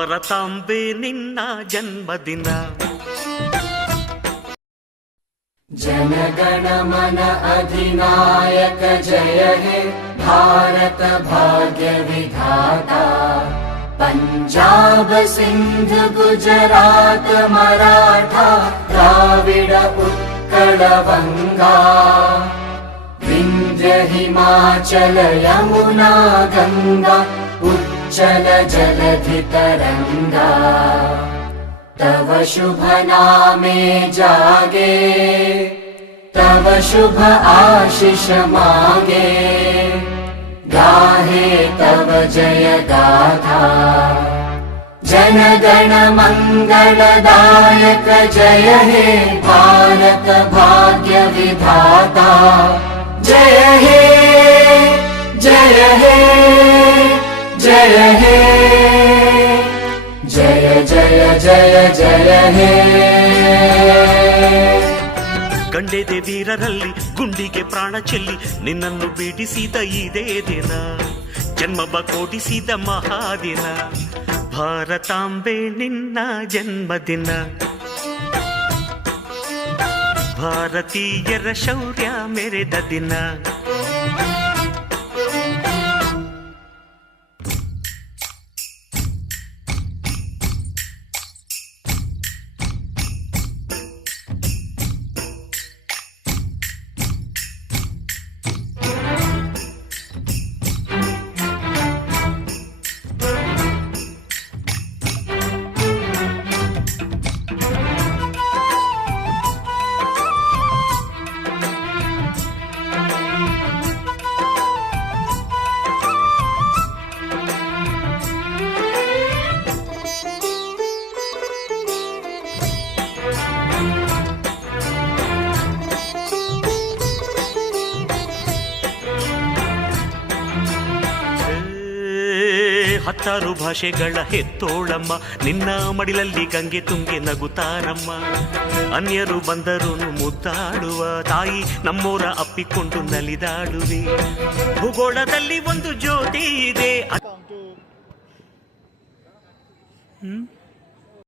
ಭಾರತಾಂಬೆ ನಿನ್ನ ಜನ್ಮದಿನ. ಜನಗಣ ಮನ ಅಧಿನಾಯಕ ಜಯ ಹೇ ಭಾರತ ಭಾಗ್ಯ ವಿಧಾತ. पंजाब सिंध गुजरात मराठा द्राविड उत्कल बंगा. विंध्य हिमाचल यमुना गंगा उच्चल जलधि तरंगा. तव शुभ नामे जागे तव शुभ आशीष मागे. गाहे तव जय गाथा जनगण मंगलदायक जय हे भारत भाग्य विधाता. जय हे जय हे जय हे जय जय जय जय हे. ಗಂಡೆದೆ ವೀರರಲ್ಲಿ ಗುಂಡಿಗೆ ಪ್ರಾಣ ಚೆಲ್ಲಿ ನಿನ್ನನ್ನು ಬಿಡಿಸಿದ ಇದೇ ದಿನ. ಜನ್ಮ ಕೊಡಿಸಿದ ಮಹಾದಿನ ಭಾರತಾಂಬೆ ನಿನ್ನ ಜನ್ಮದಿನ. ಭಾರತೀಯರ ಶೌರ್ಯ ಮೆರೆದ ದಿನ. ಹತ್ತಾರು ಭಾಷೆಗಳ ಹೆತ್ತೋಳಮ್ಮ ನಿನ್ನ ಮಡಿಲಲ್ಲಿ ಗಂಗೆ ತುಂಗೆ ನಗುತ್ತಾನಮ್ಮ. ಅನ್ಯರು ಬಂದರು ಮುದ್ದಾಡುವ ತಾಯಿ ನಮ್ಮೋರ ಅಪ್ಪಿಕೊಂಡು ನಲಿದಾಡುವೆ. ಭೂಗೋಳದಲ್ಲಿ ಒಂದು ಜ್ಯೋತಿ ಇದೆ.